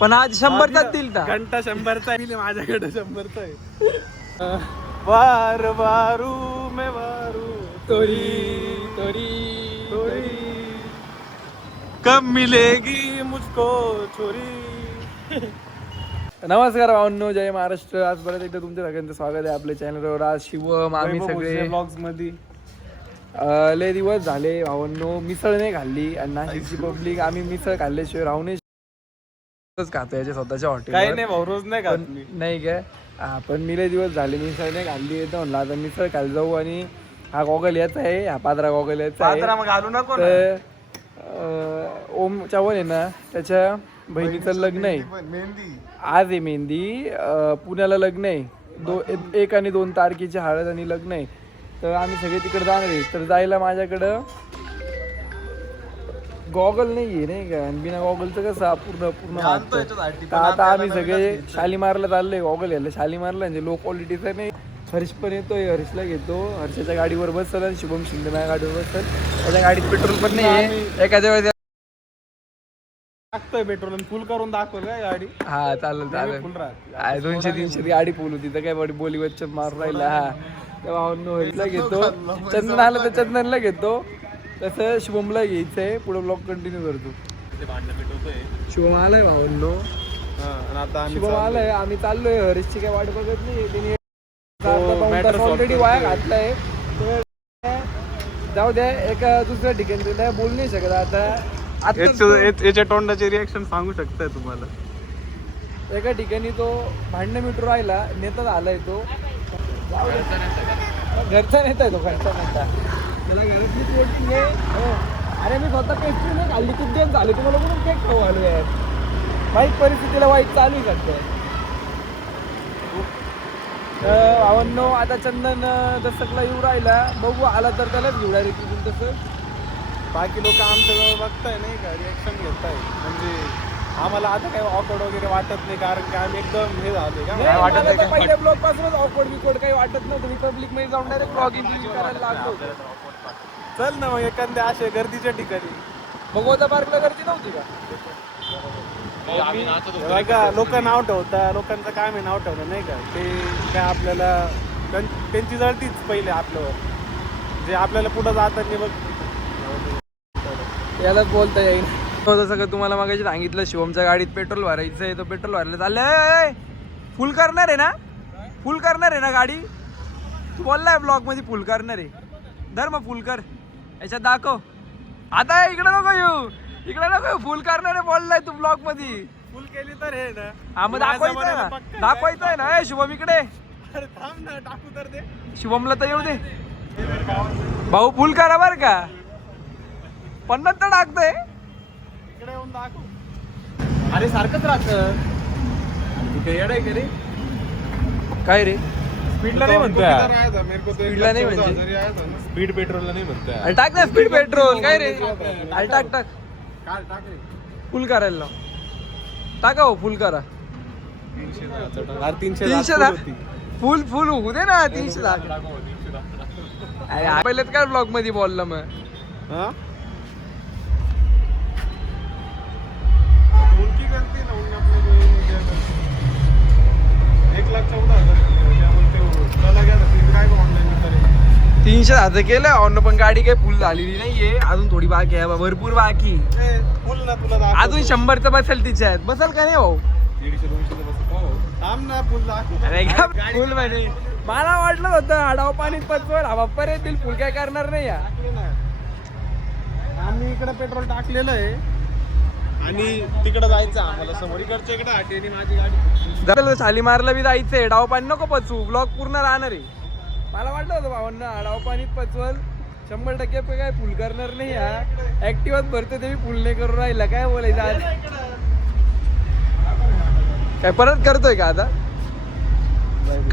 पण आज 100चा दिल ता घंटा 100चा आहे माझ्याकडे 100चा आहे. वार वारू मे वारू तोरी तोरी तोरी कब मिलेगी मुझको छोरी. नमस्कार भावनो, जय महाराष्ट्र. आज परत एकदा तुमच्या सगळ्यांचं स्वागत आहे आपल्या चॅनलवर. आज शिवम आम्ही सगळे ब्लॉग्स मध्ये लय दिवस झाले भावनो, मिसळ नाही खाल्ली आणि नाशिकची पब्लिक आम्ही मिसळ खाल्ल्याशिवाय राहू नाही खातो याच्या स्वतःच्या हॉटेल. काही नाही भाऊ, रोज नाही खात मी. नाही काय पण मी लय दिवस झाले मिसळ नाही खाल्ली. येतो म्हणलं आता मिसळ खायला जाऊ. आणि हा गॉगल याचा आहे, हा पात्रा गॉगल याचा आहे. मग घालू नको ना. तर ओम चावल आहे ना, त्याच्या बहिणीचं लग्न आहे आज. आहे मेहंदी. पुण्याला लग्न आहे. 1 आणि 2 तारखेची हळद आणि लग्न आहे. तर आम्ही सगळे तिकडे जाणार आहे. तर जायला माझ्याकडं गॉगल नाही आहे नाही का, आणि बिना गॉगलचं कसं पूर्ण तर आता आम्ही सगळे शालीमारला चाललोय गॉगल घ्यायला. शालीमारला म्हणजे लो क्वालिटीचं नाही. हर्ष पण येतोय, हर्षला घेतो. हर्षाच्या गाडीवर बसल आणि शुभम शिंदे माझ्या गाडीवर बसल. त्याच्या गाडीत पेट्रोल पण नाही आहे. एखाद्या वेळेस टाकतोय पेट्रोल आणि फुल करून दाखव काय गाडी. हा चालेल चालेल. 200-300 गाडी फुल होती तर काय बडी बोली वच्चन मारून राहिला. हा तेव्हा हर्षला घेतो. चंदन आलं तर चंदनला घेतो. तसं शुभमला घ्यायचंय. पुढे ब्लॉग कंटिन्यू करतो. शुभम आलाय भावनो, शुभम आलाय. आम्ही चाललोय. हरीशची काय वाट बघत नाही. ऑलरेडी वाया घातलाय. जाऊ द्या, एका दुसऱ्या ठिकाणी नाही बोलू नाही शकत. आता याच्या तोंडाचे रिएक्शन सांगू शकताय तुम्हाला. एका ठिकाणी तो भांडण मिटू राहिला. नेता झालाय तो. घरचा नेता आहे तो, घरचा नेता. त्याला घरातली पेस्ट्री आहे. अरे मी स्वतः पेस्ट्री नाही खाल्ली. खूप दिवस झाले. तुम्हाला म्हणून केक खाऊ आलो यार. वाईट परिस्थितीला वाईट चालू आहे. भावांनो, आता चंदन दशकला येऊ राहिला. बघू आला तर त्यालाच घेऊ डायरेक्ट तिथून. तसं बाकी लोक आमच्याजवळ बघताय नाही का, रिएक्शन घेताय. म्हणजे आम्हाला आता काही ऑकवर्ड वगैरे वाटत नाही, कारण की आम्ही एकदम हे झाले का वाटत नाही. पहिल्या ब्लॉग पासूनच ऑकवर्ड बिकवर्ड काही वाटत नव्हतं. मी पब्लिक मध्ये जाऊन डायरेक्ट ब्लॉगिंग करायला लागलो. चल ना मग एखाद्या अशा गर्दीच्या ठिकाणी. भगवता पार्कला गर्दी नव्हती का? बघा, लोक नाव ठेवतात. लोकांचं काम आहे नाव ठेवणं नाही का. ते काय आपल्याला त्यांची जळतीच पहिले आपल्यावर, जे आपल्याला पुढं जाताना बघ यालाच बोलता येईल. जसं का तुम्हाला मागायची सांगितलं, शिवमच्या गाडीत पेट्रोल भरायचं आहे. तो पेट्रोल भरायला चाललंय. फुल करणार आहे ना? फुल करणार आहे ना गाडी? तू बोललाय ब्लॉग मध्ये फुल करणार आहे. धर मग फुल कर. याच्यात दाखव. आता इकडे नको येऊ, इकडे नको येऊ. फुल करणार आहे बोललाय तू ब्लॉग मध्ये. फुल केली तर हे ना. हा मग दाखवायचंय ना, दाखवायचंय ना. शुभम इकडे. अरे थांब ना, टाकू तर दे. शुभमला तर येऊ दे. भाऊ फुल करा बर का. 50 तर टाकतोय. इकडे येऊन दाखव. अरे सारखंच राहतं. काय रे? स्पीडला नाही म्हणतोय. स्पीडला नाही म्हणजे स्पीड पेट्रोलला नाही म्हणतोय. अरे टाक ना स्पीड पेट्रोल. काय रे? अरे टाक टाक. टाक रे. फुल करायला लाव. टाका हो, फुल करा. 300 दा फुल फुल होऊ दे ना. 300 दा. पहिलेच काय ब्लॉग मध्ये बोलला मग. उनकी गलती ना, उन्होंने अपने को 1,14,000 चला गया था. काय ऑनलाईन करेल. 300 केलं ऑन, पण गाडी काही फुल झालेली नाहीये अजून. थोडी बाकी आहे, भरपूर बाकी. फुल ना तुला अजून 100चं बसेल तिच्यात. बसेल का नाही भाऊ? 150-200 बस. थांब ना, फुल दाखव. अरे का फुल म्हणे. मला वाटलं होतं आडाव पाणी पचवल. हा बाप्पा रे, बिल फुल काय करणार नाही या. आम्ही इकडे पेट्रोल टाकलेलं आहे आणि तिकडे जायचं आम्हाला. समोर इकडच्या इकडे आटी माझी गाडी. जर शालीमारला बी जायचंय. डाव पाणी नको पचवू. ब्लॉग पूर्ण राहणार आहे. मला वाटलं होतं भावांना डाव पाणीच पचवल. 100% काय फुल करणार नाही या. ऍक्टिव्हच भरतो ते फुल नाही करून राहिला. काय बोलायचं आज? काय परत करतोय का आता?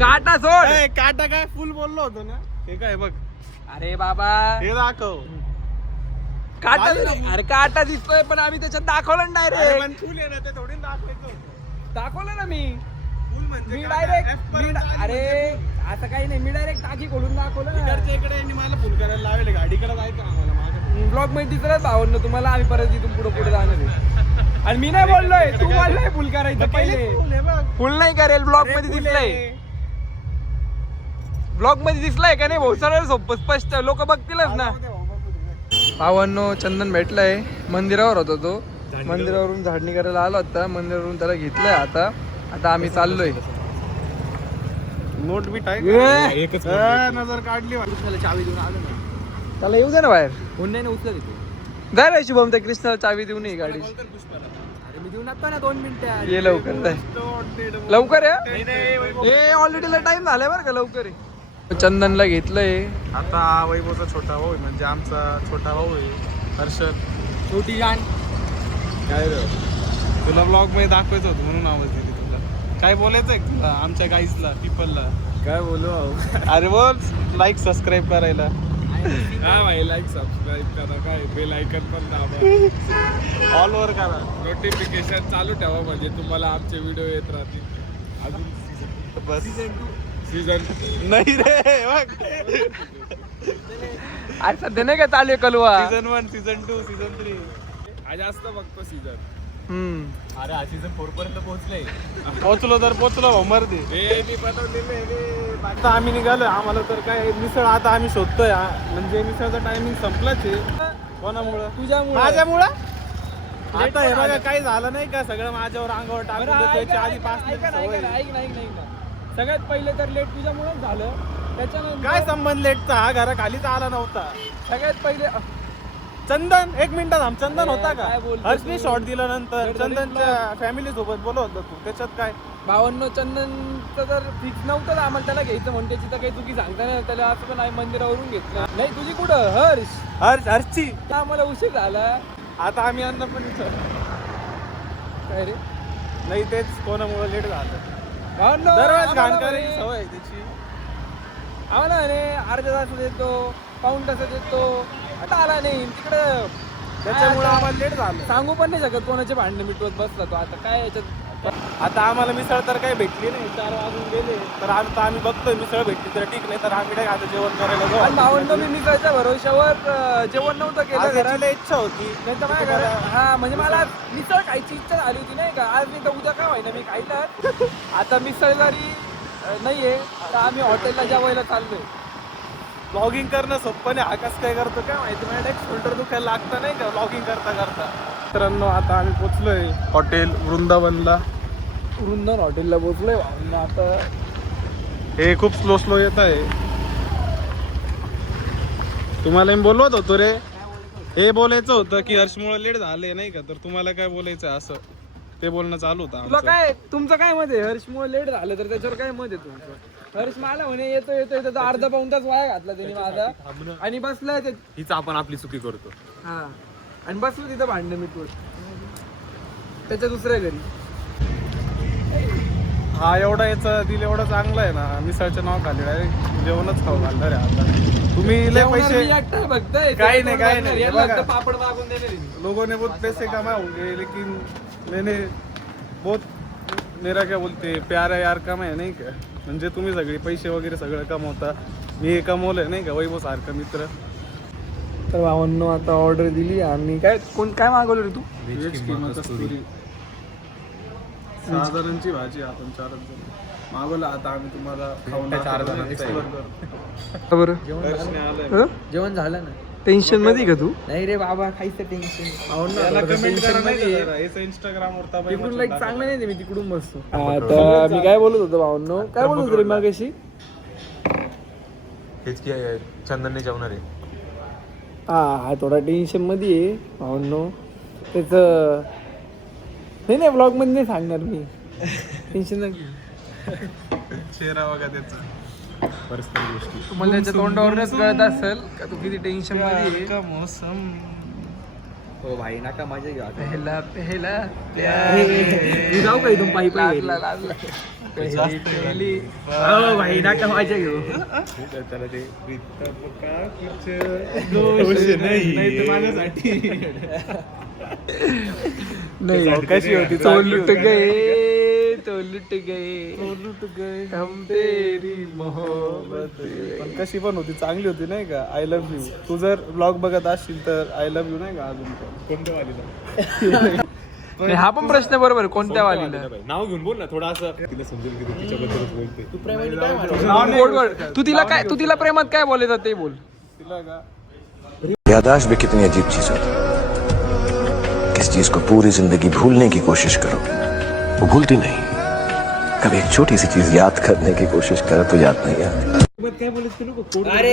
काटा सोड. काटा काय फुल बोललो होतो ना. हे काय बघ. अरे बाबा हे दाखव. काटा. अरे काटा दिसतोय पण आम्ही त्याच्यात दाखवलं ना डायरेक्ट. फुल आहे ना, ते थोडी दाखवायचं. दाखवलं ना मी. फुल म्हणजे मी डायरेक्ट. अरे असं काही नाही. मी डायरेक्ट टाकी खोलून दाखवलं ना. इकडच्या इकडे मला फुल करायला लावेल. गाडीकडे जायचं आम्हाला. माझ्या ब्लॉग मध्ये दिसत भावांनो तुम्हाला. आम्ही परत इथून पुढे जाणार आहे. आणि मी नाही बोललोय, तू बोललोय फुल करायचं पहिले. फुल नाही करेल, ब्लॉग मध्ये दिसलंय. ब्लॉग मध्ये दिसलाय का नाही भाऊ? सरळ सोपं स्पष्ट, लोक बघतीलच ना. भावांनो चंदन भेटलाय, मंदिरावर होता तो. मंदिरावरून झाडणी करायला आला होता, मंदिरावरून त्याला घेतलंय. आता आम्ही चाललोय. नोट बीट आहे एकच नजर काढली. चावी देऊन आलो ना, त्याला येऊ दे ना बाहेर. फोन नाही उचलत येतो. जाय रे शुभम, त्या कृष्णाला चावी देऊ नये गाडी. अरे मी देऊन आता ना 2 मिनिटं. ये लवकर, लवकर ये. ऑलरेडी टाइम झालाय बरं का, लवकर ये. चंदनला घेतलंय. आता वैभवचा छोटा भाऊ आहे, म्हणजे आमचा छोटा भाऊ आहे हर्षद. छोटी जान काय रे, तुला ब्लॉग मध्ये दाखवायचं होतं म्हणून आवाज दिली तुला. काय बोलायचंय तुला आमच्या गाईजला, पीपलला? काय बोलू. अरे बोल, लाईक सबस्क्राईब करायला. हा भाई, लाईक सबस्क्राईब करा, काय बेल आयकन पण दाबा, ऑल ओव्हर करा, नोटिफिकेशन चालू ठेवा, म्हणजे तुम्हाला आमचे व्हिडिओ येत राहतील. अजून बस सीझन नाही रे बघ. आज सध्या नाही का चालू आहे कलवा. सीझन 1, सीझन 2, सीझन 3 आज जास्त बघतो सीझन. अरे हा सीझन 4 पर्यंत पोहोचले. पोहोचलो तर पोहोचलो भाऊ, मर्दी. हे मी बनवलेले रे. आता आम्ही निघालोय, आम्हाला तर काय मिसळ आता आम्ही शोधतोय. म्हणजे मिसळचा टायमिंग संपलाच आहे. कोणामुळं? तुझ्यामुळे. माझ्यामुळं. आता हे बघा काही झालं नाही का, सगळं माझ्यावर अंगावर टाकून देतोय. आधी पाच सगळ्यात पहिले तर लेट तुझ्यामुळेच झालं. त्याच्यानंतर काय संबंध लेटचा? हा घरा खालीच आला नव्हता. सगळ्यात पहिले चंदन 1 मिनिटात आम चंदन होता का? काय बोलतो हर्षने तू? शॉट दिला नंतर चंदनच्या फॅमिली सोबत बोलत होता तू. त्याच्यात काय? 52 चंदनचं तर फिक्स नव्हतं ना आम्हाला त्याला घ्यायचं म्हणून. त्याची तर काही चुकी सांगता नाही. त्याला असं पण आहे मंदिरावरून घेतलं. नाही तुझी कुठं हर्षची आम्हाला उशीर झाला. आता आम्ही अन्न पण काय रे नाही, तेच कोणामुळे लेट झालं. भावांनो, दरवेळेस आम्हाला घाण करायची म्हणे- सवय आहे त्याची. आम्हाला म्हणे अर्धा तास देतो, पाऊण तास देतो. आता आला नाही तिकडं. त्याच्यामुळे आता आम्हाला लेट झालं. सांगू पण नाही शकत कोणाचे भांडणं मिटवत बसला तो. आता काय याच्यात आता आम्हाला मिसळ तर काही भेटली नाही. 4 वाजून गेले तर आता आम्ही बघतोय मिसळ भेटली तर ठीक, नाही तर आम्ही काय आता जेवण करायला आणि जाऊ. भावंड मी मिसळच्या भरोश्यावर जेवण नव्हतं केलं आज घरात. याची लय इच्छा होती. नाही तर माझ्या घरात हा म्हणजे मला मिसळ खायची इच्छा झाली होती नाही का. आज मी तर उद्या काय व्हायना मी खायला. आता मिसळ जरी नाहीये तर आम्ही हॉटेलला जेवायला चाललोय. ब्लॉगिंग करणं सोपं नाही. आकाश काय करतो काय माहिती, माझ्या शोल्डर दुखायला लागतं नाही का ब्लॉगिंग करता करता. मित्रांनो आता आम्ही पोचलोय हॉटेल वृंदावनला. वृंदावन हॉटेलला पोहोचलोय भावंड. आता हे खूप स्लो येत आहे. तुम्हाला मी बोलवत होतो रे, हे बोलायचं होतं की हर्षमुळे लेट झाले नाही का, तर तुम्हाला काय बोलायचं असं ते बोलणं चालू होतं तुला आमचं. काय तुमचं काय मत आहे? हर्षमुळे लेट झालं तर त्याच्यावर काय मत आहे तुमचं? हर्ष मला म्हणे येतो तर अर्धा पाऊण तास वाया घातला त्यांनी माझा. आणि बसलाय ते हीच आपण आपली चुकी करतो. हा आणि बसलो तिथं भांडण मिटवत त्याच्या दुसऱ्या घरी. हा एवढा याचं दिल एवढं चांगलं आहे ना, मिसळचं नाव खाली डायरेक्ट जेवणच खाऊ घालणार आहे. आता तुम्ही लय पैसे फक्त काही नाही, काही नाही. याला बघा. फक्त पापड मागून देणार आहे मी. लोगों ने बहुत पैसे कमाए होंगे, लेकिन मैंने बहुत मेरा क्या बोलते प्यारा यार कमाय नाही का. म्हणजे तुम्ही सगळे पैसे वगैरे सगळं कमवता, मी हे कमवलंय नाही का, वैभव सारखा मित्र. तर भावांनो आता ऑर्डर दिली आम्ही. काय मागवलं रे तू? व्हेज किमा कस्तुरी 6 जणांची भाजी. आपण 4 जण मागवलं. आता आम्ही तुम्हाला खाऊन 4 जणांचं explore आहे. करतो. बरं हर्षने आलंय. जेवण झालं ना. टेन्शन मध्ये का तू? नाही रे बाबा खायचं टेन्शन. याला कमेंट करा नाही का जरा, याचं Instagram वर तबाई तिकडून मचून लाईक टाका. चांगलं नाही मी तिकडून बसतो. आता मी काय बोलत होतो भावांनो, काय बोलत होतो रे मागाशी? हेच की चंदनने जेवणार आहे. हा थोडा टेन्शन मध्ये आहे भावांनो. त्याचं नाही ब्लॉग मध्ये नाही सांगणार मी. टेन्शन नाही. चेहरा बघा त्याचा. पर्सनल गोष्टी. तुम्हाला त्याच्या तोंडावरूनच कळत असेल का तू किती टेन्शन मध्ये आहे. का मौसम हो भाई नका मजा घेऊ आता. पहला पहला मी जाऊ का इथून पायी पायी पहिली हो भाई नाका माझ्या घेऊ. त्याला ते दोष नाही तर माझ्यासाठी. नाही कशी होती? चोर लुट गए तो लुट गए लुट गए हम तेरी मोहब्बत पण कशी पण होती, चांगली होती नाही का. I love you. तू जर ब्लॉग बघत असशील तर आय लव्ह यू नाही का अजून पण. कोणत्या वालीला नाही, हा पण प्रश्न बरोबर आहे. कोणत्या वालीला नाव घेऊन बोल ना थोडा असं तिला समजेल की तू तिच्याबद्दलच बोलते. बोल बोल. तू तिला प्रेमात काय बोलायचं ते बोल. तिला का याददाश्त भी कितनी अजीब चीज होती है. किस चीज को पूरी जिंदगी भूलने की कोशिश करो वो भूलती नहीं. कभी एक छोटी सी चीज याद करने की कोशिश करो तो याद नहीं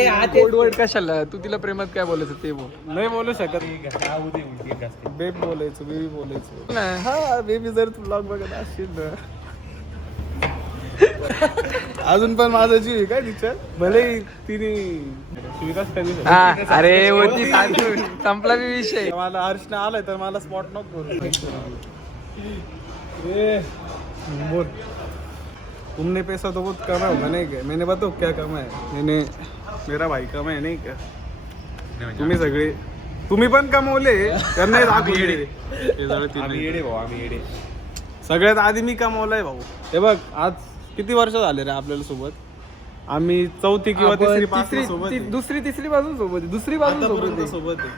आती. कोड वर्ड कशाला. तू तिला प्रेमात काय बोलायचं ते बोल. नाही बोलू शकत. बेब बोलायचं, बेबी बोलायचं. हा बेबी जर तू ब्लॉग बघत असशील ना अजून पण माझा जीव आहे काय तिच्या. भले तिने विकास कधी अरे होती संपला बी विषय. मला हर्षने आलाय तर मला स्पॉट नको करू. बोल. तुमने पैसा तो बहुत कमाया होगा नहीं क्या. मैंने बताओ क्या कमाया. मैंने मेरा भाई कमाया नहीं क्या. तुम्ही सगळे तुम्ही पण कमवले त्यांना दाखवले. सगळ्यात आधी मी कमवलंय भाऊ. हे बघ आज किती वर्ष झाले रे आपल्याला सोबत. आम्ही चौथी किंवा तिसरी सोबत आहे. दुसरी तिसरी बाजू सोबत आहे. दुसरी बाजू आतापर्यंत सोबत सोबत आहे.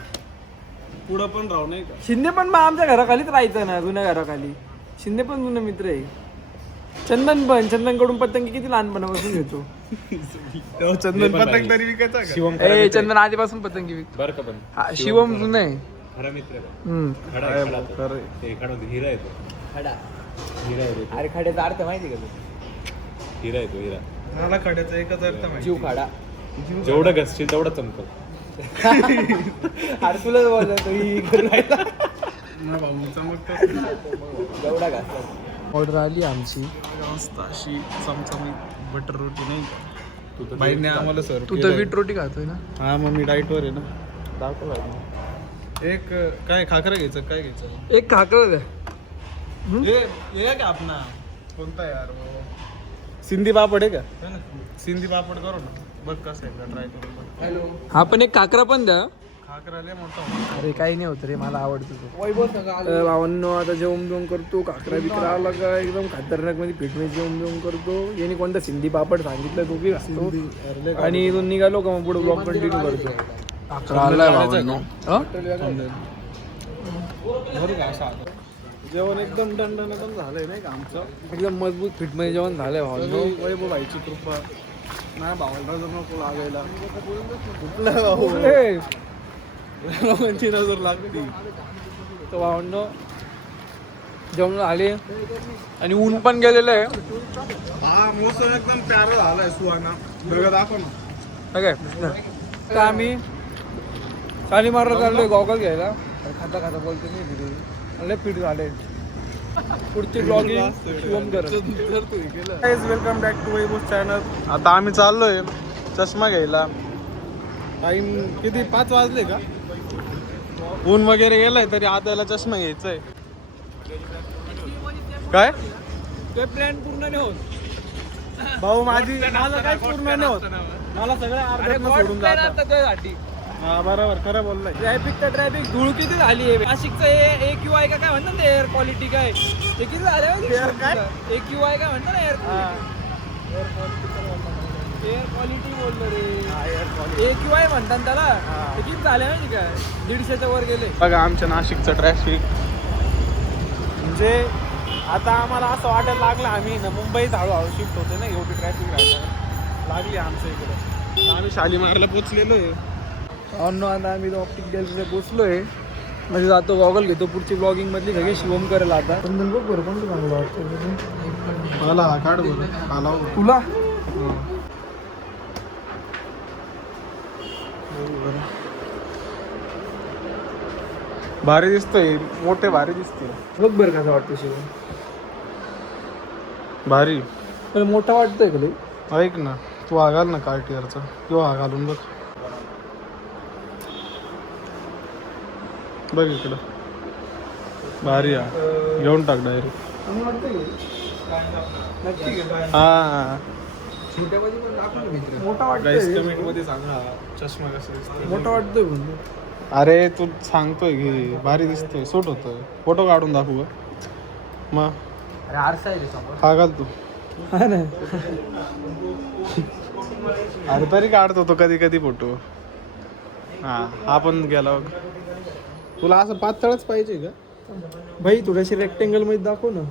पुढं पण राहू नाही का. शिंदे पण मग आमच्या घराखालीच राहायचं ना. जुन्या घराखाली शिंदे पण जुना मित्र आहे. चंदन पण चंदनकडून पतंगी किती लहानपणापासून घेतो. चंदन पतंग तरी विकायचा का. ए चंदन आधीपासून पतंगी विकतो. बरं का पण हा, शिवम जुना आहे. खरा मित्र आहे. हम्म. खडा आहे आहे, भाऊ, खडा. खरं आहे. ते खडा हिरा येतो. हिरा येतो. अरे खाड्याचा अर्थ माहिती का हिरा येतो हिरा. मला खड्याचा एकच अर्थ माहिती. जीव खाडा. जेवढं घसशील तेवढं चमकल. अरे तुलाच बोलतो भाऊ चमकतो. एवढा घातला. ऑर्डर आली आमची. मस्त अशी चमचमीत बटर रोटी नाही का. बाईने आम्हाला सर्व तू तर वीट रोटी खातोय ना. हा मग मी डाईटवर आहे ना. दाखव एक काय खाकरा घ्यायचं काय घ्यायचं. एक खाकर द्या. ये का आपला कोणता यार वो? सिंधी पापड आहे का. सिंधी पापड करू ना. बघ कसं आहे ट्राय करून बघ. हॅलो. हा पण एक खाकरा पण द्या. खाकरा लय मोठा होता. अरे काही नाही होत रे मला आवडतो तो. भावांनो आता जेवण जेवण करतो. काकरा बिकरा आला का एकदम खतरनाक मध्ये फिटनेस जेवण जेवण करतो. याने कोणता सिंधी पापड सांगितलं तो बी घालतो आणि इथून निघालो का मग पुढे ब्लॉग कंटिन्यू करतो. काकरा आलाय भावांनो. जेवण एकदम दणदण झालंय नाही का आमचं. एकदम मजबूत फिटमध्ये जेवण झालंय भावांनो. वैभव भाईची कृपा. नाही भावाला नको लागायला. कुठला भाऊ म्हणजे नजर लागली. तो भावांनो जेवण झाले आणि ऊन पण गेलेलं आहे. हा मोसम एकदम प्यारा झालाय सुहाना. बघा दाखव ना. काय तर आम्ही शालीमारला चाललोय गॉगल घ्यायला. खाता खाता बोलतो नाही तिथे लय फिट झाले. पुढची ब्लॉगिंग शिवम कर. Welcome back to Vaibhav channel. आता आम्ही चाललोय चष्मा घ्यायला. टाइम किती 5 वाजले का. ऊन वगैरे गेलाय तरी आता याला चष्मा घ्यायचाय. काय ते प्लॅन पूर्ण नाही होत भाऊ माझं काय पूर्ण नाही होत. मला सगळं अर्ध्यातनं सोडून जातात. त्यासाठी हा बरोबर खरं बोललाय. ट्रॅफिक तर ट्रॅफिक धूळ किती झाली आहे. नाशिकचं AQI का काय म्हणतात ना एअर क्वालिटी काय ते किती झालं AQI काय म्हणतात ना एअर क्वालिटी बोललो रे. AQI म्हणतात त्याला. ते किती झाले माहिती काय 150च्या वर गेले. बघा आमच्या नाशिकचं ट्रॅफिक. म्हणजे आता आम्हाला असं वाटायला लागलं आम्ही ना मुंबईत हळूहळू शिफ्ट होते ना. एवढी ट्रॅफिक राहायला लागली आमच्या इकडे. आम्ही शालीमारला पोचलेलो आहे. आता आम्ही ऑप्टिक गॅलरीला पोचलोय. म्हणजे जातो गॉगल घेतो. पुढची ब्लॉगिंग मधली सगळी शिवम करेल आता. पण बघ बरं कोणतं चांगलं वाटतं मला हा काढ बरं. आला तुला. भारी दिसतोय. मोठे भारी दिसते. बघ बरं कसं वाटतं शिवम. भारी पण मोठा वाटतोय का लई? ऐक ना तू हा घाल ना कार्टियरचा किंवा हा घालून बघ. बघ इकडं भारी. हा घेऊन टाक डायरेक्ट. हा छोट्यामध्ये पण दाखव ना मित्र. मोठा गाईस वाटतोय. कमेंट मध्ये सांगा चष्मा कसा दिसतो. मोठा वाटतोय पण. अरे तू सांगतोय की भारी दिसतोय. सूट होतोय. फोटो काढून दाखवू का मग. हा घाल तू. हा ना. अरे तरी काढतो तो कधी कधी फोटो. हा पण गेला बघ. तुला असं पातळच पाहिजे का? भाई थोडीशी रेक्टेंगल मध्ये दाखव ना.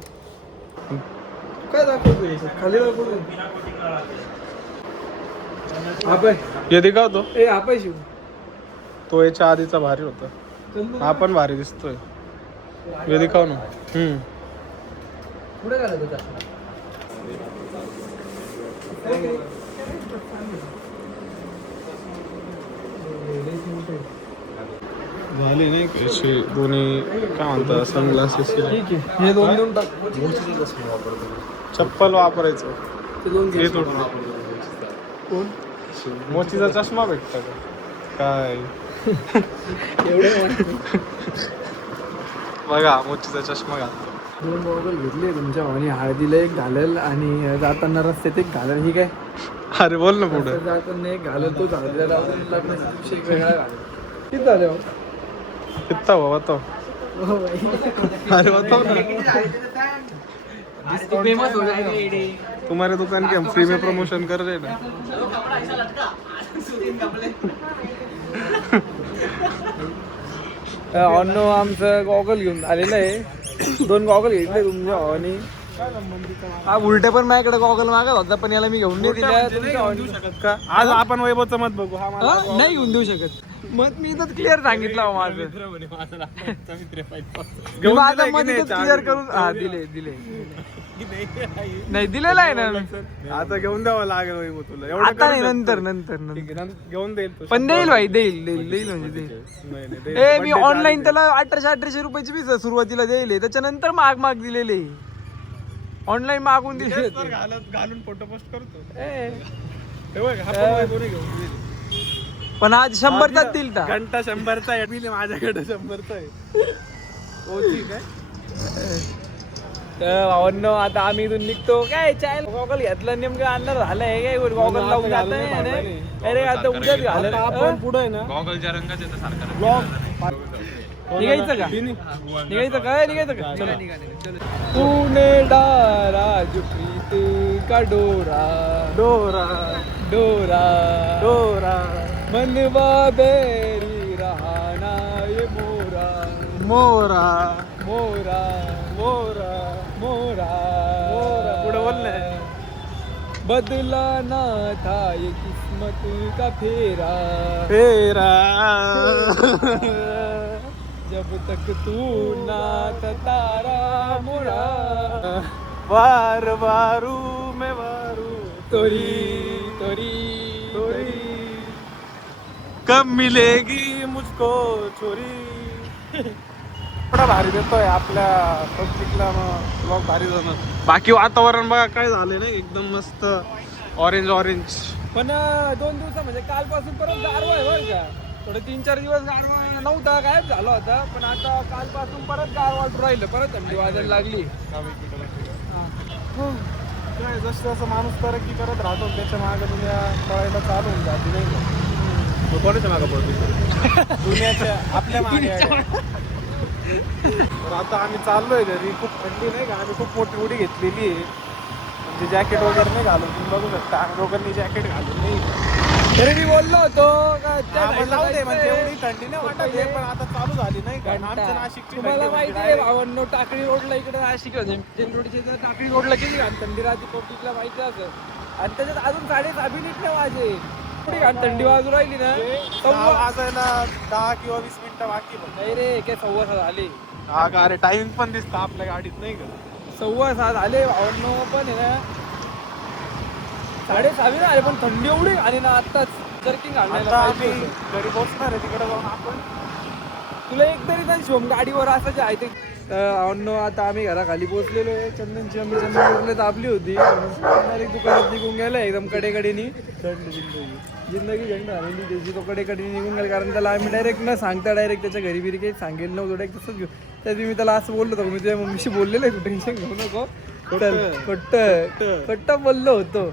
काय दाखवतोय खाली दाखवतोय. आपण हे दिखावतो. ए आपण शिव तो याच्या आधीचा भारी होता. हा पण भारी दिसतोय. हे दिखाव ना. पुढे घालत होता. झाली नाही असे दोन्ही काय म्हणतात सनग्लासेस. ठीक आहे हे दोन टाक. चप्पल वापरायचं. ते दोन घे. हे तोडून कोण मोचीचा चष्मा भेटता का काय? एवढे बघा मोचीचा चष्मा घालतो. 2 गॉगल घेतले तुमच्या भावाने. हळदीला एक घालेल आणि जाताना रस्त्यात एक घालेल. ही काय अरे बोल ना पुढे. जाताना एक घालेल. तो झालेला लग्नाच्या दिवशी एक वेगळा घालेल. किती झाले हो? कितना हुआ बताओ. अरे बताओ ना. फेमस हो जाएगा. तुम्हारे दुकान के हम फ्री में प्रमोशन कर रहे हैं ना. ऑनो आमचं गॉगल घेऊन आलेलं आहे. 2 गॉगल घेतले तुमच्या भावाने. हा उलटे पण माझ्याकडे गॉगल मागत होता पण याला मी घेऊन नाही दिल्या. तुमच्या भावाने आज आपण वैभवचा मत बघू. हा मला नाही घेऊन देऊ शकत. मग मी तर क्लिअर सांगितलं हो माझं. मी माझं मत इथंच क्लिअर करून दिले. नाही दिलेला आहे ना. आता घेऊन द्यावं लागेल वैभव तुला. एवढं आता नाही करू नंतर शकतो. ठीक आहे, घेऊन देईल तो. पण देईल भाई देईल म्हणजे देईल. नाही, देईल. ए मी ऑनलाईन त्याला 1800 रुपयाची बी सुरुवातीला देईल. त्याच्यानंतर माग दिलेले. ऑनलाईन मागून दिले. घालून फोटो पोस्ट करतो. ए, हा पण वैभव नाही घेऊन देईल. पण आज 100चा दिल ता. घंटा 100चा आहे. मी माझ्याकडे 100चा आहे. हो ठीक आहे. भावांनो आता आम्ही इथून निघतो. काय चाय गॉगल घेतला नेमकं आणणार झालंय काय गॉगल लावून जात नाही. अरे आता उद्याच घालत आपण पुढे आहे ना गॉगलच्या रंगाचे तर सारखा ब्लॉग निघायचं का? निघायचं का? चलो. तूने डारा जो प्रीत का डोरा डोरा डोरा डोरा मनवा बेरी रहाना ये मोरा मोरा मोरा मोरा मोरा पुढे बोललंय. बदला ना था ये किस्मत का फेरा फेरा जब तक तू ना था तारा मोरा वार वारू में वारू तोरी तोरी तोरी कब मिलेगी मुझको छोरी. थोडा भारी देतोय आपल्या पब्लिकला. ब्लॉग भारी जाणार. बाकी वातावरण बघा काय झालं नाही एकदम मस्त ऑरेंज. पण 2 दिवसा म्हणजे कालपासून परत गारवा आहे बरं का. थोडे 3-4 दिवस गारवा नव्हता गायब झाला होता. पण आता कालपासून परत गारवा राहिलं. परत थंडी वाजायला लागली. काय जसं जसं माणूस तरक्की करत राहतो त्याच्या मागे दुनिया पळायला चालू होऊन जाते नाही का. कोणाच्या मागे पडतो? दुनियाच्या आपल्या मागे आहे. तर आता आम्ही चाललोय घरी. खूप थंडी नाही का. आम्ही खूप मोठी उडी घेतलेली आहे. म्हणजे जॅकेट वगैरे नाही घालून. तुम्ही बघू शकता आम्ही दोघांनी जॅकेट घालून नाही. तरी मी बोललो होतो का त्या आपण जाऊ दे म्हणजे एवढी थंडी नाही वाटत आहे, पण आता चालू झाली नाही का. आमच्या नाशिकची तुम्हाला थंडी माहिती म्हणजे आहे भावांनो टाकळी रोडला इकडे नाशिक रोडची टाकळी रोडला किती घाण थंडी राहते पब्लिकला माहिती असं. आणि त्याच्यात अजून 6:30 मिनिट नाही वाजे. थोडी घाण थंडी वाजू राहिली ना. वाजायला 10 किंवा 20 मिनिटं बाकी बघ. नाही रे काय 6:15 झाले. हा का अरे टायमिंग पण दिसतं आपल्या गाडीत नाही का. 6:15 झाले भावांनो. पण आहे ना 6:30 आले पण थंडी एवढी आणि ना आत्ताच जर्किंग आता घालायला आम्ही घरी पोहोचणार आहे. तिकडे जाऊन आपण तुला एक तरी जाईल शिवम गाडीवर असं जे आहे ते. अन्न आता आम्ही घराखाली पोहोचलेलो आहे. चंदनची आम्ही चंदनला दाबली होती. दुकानात निघून गेला एकदम कडेकडेनी. जिंदगी झंड झालेली त्याची. तो कडेकडेनी निघून गेला कारण त्याला आम्ही डायरेक्ट न सांगता डायरेक्ट त्याच्या घरी बिरी काही सांगेल नव्हतं. डायरेक्ट तसंच घेऊ. त्यात मी त्याला असं बोललो होतो मी तुझ्या मम्मीशी बोललेलं आहे. तू टेन्शन घेऊ नको. कट्ट बोललो होतो.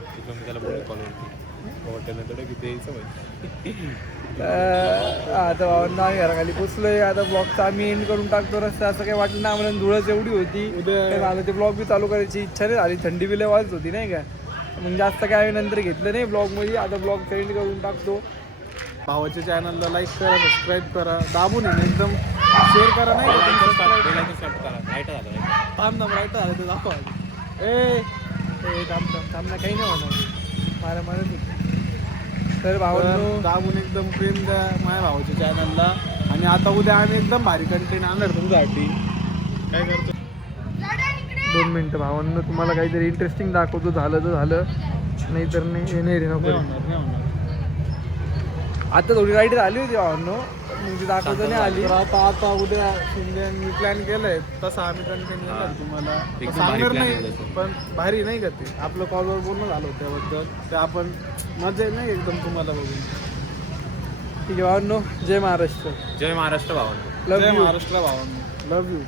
आता भावांना आम्ही घराखाली पोचलोय. आता ब्लॉगचा आम्ही एंड करून टाकतो. रस्ता असं काही वाटलं ना आम्हाला, धुळच एवढी होती उद्या मला ते ब्लॉग बी चालू करायची इच्छा नाही झाली. थंडी बी लय वाजत होती नाही का, मग जास्त काय आम्ही नंतर घेतलं नाही ब्लॉगमध्ये. आता ब्लॉग एंड करून टाकतो. भावाच्या चॅनलला लाईक करा, सबस्क्राईब करा, दाबून आहे ना एकदम शेअर करा नाही का तुम्ही सबस्क्राईब. थांब ना राईट झालं ते दाखवा. थांब ना, काही नाही होणार मला म्हणत होती. तर भावांनो दाबून एकदम प्रेम द्या माझ्या भावाच्या चॅनलला. आणि आता उद्या आम्ही एकदम भारी कंटेंट आणणार तुमच्यासाठी. काय करतो 2 मिनटं भावांनो, तुम्हाला काहीतरी इंटरेस्टिंग दाखवतो. झालं तर झालं, नाही तर नाही रे नको. नाही होणार. आता थोडी राईड झाली होती भावांनो, मग ती दाखवतो नाही आली. तर आता उद्या शिंदे मी प्लॅन केलंय तसं आम्ही कंटेंट देणार तुम्हाला. सांगणार नाही पण भारी नाही का ते. आपलं कॉलवर बोलणं झालं होतं त्याबद्दल, ते आपण मजा नाही एकदम तुम्हाला बघून. ठीक आहे भावांनो, जय महाराष्ट्र. जय महाराष्ट्र भावांनो. लव जय यू. महाराष्ट्र भावांनो. Love you.